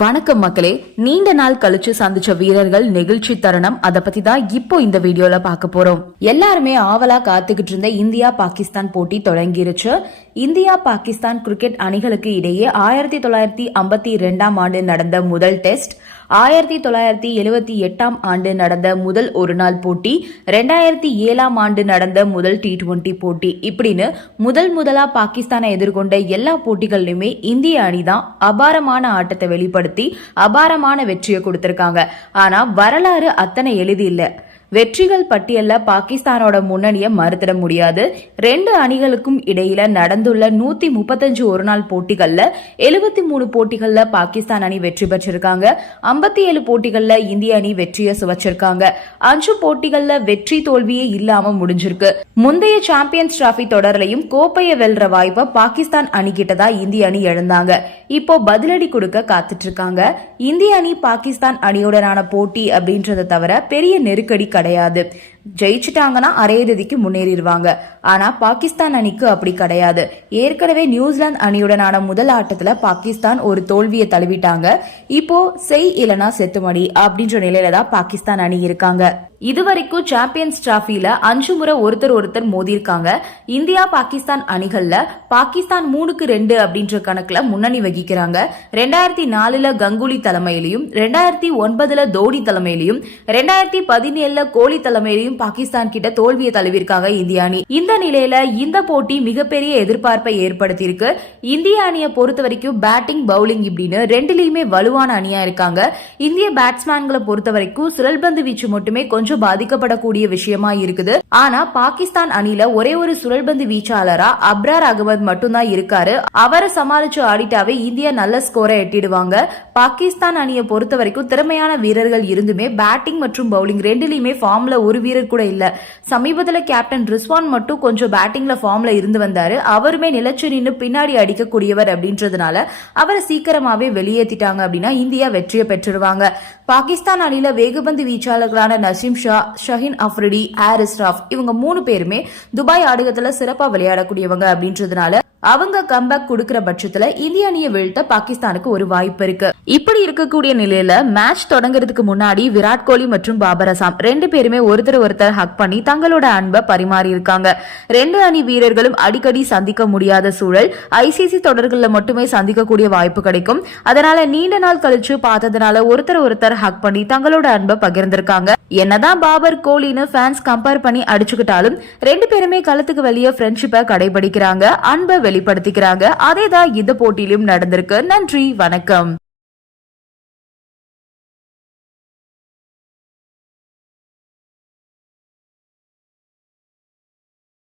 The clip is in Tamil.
வணக்கம் மக்களே நீண்ட நாள் கழிச்சு சந்திச்ச வீரர்கள் நெகிழ்ச்சி தருணம் அத பத்தி தான் இப்போ இந்த வீடியோல பார்க்க போறோம். எல்லாருமே ஆவலா காத்துக்கிட்டு இருந்த இந்தியா பாகிஸ்தான் போட்டி தொடங்கிருச்சு. இந்தியா பாகிஸ்தான் கிரிக்கெட் அணிகளுக்கு இடையே ஆயிரத்தி தொள்ளாயிரத்தி ஐம்பத்தி ரெண்டாம் ஆண்டு நடந்த முதல் டெஸ்ட் ஆயிரத்தி தொள்ளாயிரத்தி எழுபத்தி எட்டாம் ஆண்டு நடந்த முதல் ஒருநாள் போட்டி ரெண்டாயிரத்தி ஏழாம் ஆண்டு நடந்த முதல் டி டுவெண்டி போட்டி. இப்படின்னு முதல் முதலா பாகிஸ்தானை எதிர்கொண்ட எல்லா போட்டிகளிலுமே இந்திய அணி தான் அபாரமான ஆட்டத்தை வெளிப்படுத்தி அபாரமான வெற்றியை கொடுத்திருக்காங்க. ஆனா வரலாறு அத்தனை எளிது இல்லை வெற்றிகள் பட்டியல்ல பாகிஸ்தானோட முன்னணியை மறுத்திட முடியாது. ரெண்டு அணிகளுக்கும் இடையில நடந்துள்ள நூத்தி முப்பத்தஞ்சு ஒரு நாள் போட்டிகள்ல எழுபத்தி மூணு போட்டிகள்ல பாகிஸ்தான் அணி வெற்றி பெற்றிருக்காங்க. ஐம்பத்தி ஏழு போட்டிகள்ல இந்திய அணி வெற்றியை சுவைச்சிருக்காங்க. அஞ்சு போட்டிகள்ல வெற்றி தோல்வியே இல்லாம முடிஞ்சிருக்கு. முந்தைய சாம்பியன்ஸ் டிராபி தொடர்லையும் கோப்பையை வெல்ற வாய்ப்பை பாகிஸ்தான் அணி தான் இந்திய அணி எழுந்தாங்க. இப்போ பதிலடி கொடுக்க காத்துட்டு இருக்காங்க. இந்திய அணி பாகிஸ்தான் அணியுடனான போட்டி அப்படின்றத தவிர பெரிய நெருக்கடி கிடையாது. ஜெயிச்சிட்டாங்கன்னா அரையிறுதிக்கு முன்னேறிடுவாங்க. ஆனா பாகிஸ்தான் அணிக்கு அப்படி கிடையாது. ஏற்கனவே நியூசிலாந்து அணியுடனான முதல் ஆட்டத்துல பாகிஸ்தான் ஒரு தோல்வியை தழுவிட்டாங்க. இப்போ செய் இல்லனா செத்துமடி அப்படின்ற நிலையில தான் பாகிஸ்தான் அணி இருக்காங்க. இதுவரைக்கும் சாம்பியன்ஸ் டிராஃபில அஞ்சு முறை ஒருத்தர் ஒருத்தர் மோதிருக்காங்க இந்தியா பாகிஸ்தான் அணிகள்ல பாகிஸ்தான் மூணுக்கு ரெண்டு அப்படின்ற கணக்குல முன்னணி வகிக்கிறாங்க. ரெண்டாயிரத்தி நாலுல கங்குலி தலைமையிலையும் ரெண்டாயிரத்தி ஒன்பதுல தோனி தலைமையிலையும் ரெண்டாயிரத்தி பதினேழுல கோலி தலைமையிலையும் பாகிஸ்தான் கிட்ட தோல்வியை தழுவிருக்காங்க இந்திய அணி. இந்த நிலையில இந்த போட்டி மிகப்பெரிய எதிர்பார்ப்பை ஏற்படுத்தியிருக்கு. இந்திய அணியை பொறுத்த வரைக்கும் பேட்டிங் பவுலிங் இப்படின்னு ரெண்டுலயுமே வலுவான அணியா இருக்காங்க. இந்திய பேட்ஸ்மேன்களை பொறுத்த வரைக்கும் சுழல்பந்து வீச்சு மட்டுமே கொஞ்சம் பாதிக்கப்படக்கூடிய விஷயமா இருக்குது. ஆனா பாகிஸ்தான் அணியில ஒரே ஒரு சுழல்பந்து வீச்சாளரா அப்ரார் அகமது மட்டும்தான் இருக்காரு. அவரை சமாளிச்சு ஆடிட்டாவே இந்தியா நல்ல ஸ்கோரை எட்டிடுவாங்க. பாகிஸ்தான் அணியை பொறுத்த வரைக்கும் திறமையான வீரர்கள் இருந்துமே பேட்டிங் மற்றும் பவுலிங் ரெண்டுலயுமே ஃபார்ம்ல ஒரு வீரர் கூட இல்லை. சமீபத்துல கேப்டன் ரிஸ்வான் மட்டும் கொஞ்சம் பேட்டிங்ல ஃபார்ம்ல இருந்து வந்தாரு. அவருமே நிலச்சு நின்று பின்னாடி அடிக்கக்கூடியவர் அப்படின்றதுனால அவரை சீக்கிரமாவே வெளியேற்றிட்டாங்க அப்படின்னா இந்தியா வெற்றியை பெற்றுடுவாங்க. பாகிஸ்தான் அணியில வேகபந்து வீச்சாளர்களான நசீம் ஷா ஷஹின் அஃப்ரிடி ஹாரிஸ் ராஃப் இவங்க மூணு பேருமே துபாய் ஆடுகத்தில் சிறப்பாக விளையாடக்கூடியவங்க அப்படின்றதுனால அவங்க கம்பேக் கொடுக்கிற பட்சத்துல இந்திய அணியை வீழ்த்த பாகிஸ்தானுக்கு ஒரு வாய்ப்பு இருக்கு. இப்படி இருக்கக்கூடிய நிலையில மேட்ச் தொடங்குறதுக்கு முன்னாடி விராட் கோலி மற்றும் பாபர் அசாம் ரெண்டு பேருமே ஒருத்தர் ஒருத்தர் ஹக் பண்ணி தங்களோட அன்பை பரிமாறி இருக்காங்க. ரெண்டு அணி வீரர்களும் அடிக்கடி சந்திக்க முடியாத சூழல் ஐசிசி தொடர்களில் மட்டுமே சந்திக்கக்கூடிய வாய்ப்பு கிடைக்கும். அதனால நீண்ட நாள் கழிச்சு பார்த்ததுனால ஒருத்தர் ஒருத்தர் ஹக் பண்ணி தங்களோட அன்பை பகிர்ந்திருக்காங்க. என்னதான் பாபர் கோலின்னு ஃபேன்ஸ் கம்பேர் பண்ணி அடிச்சுக்கிட்டாலும் ரெண்டு பேருமே களத்துக்கு வெளியே ஃப்ரெண்ட்ஷிப்பை கடைபிடிக்கிறாங்க. அன்பை வெளிப்படுத்திக்கிறாங்க. அதே தான் இந்த போட்டியிலும் நடந்திருக்கு. நன்றி வணக்கம்.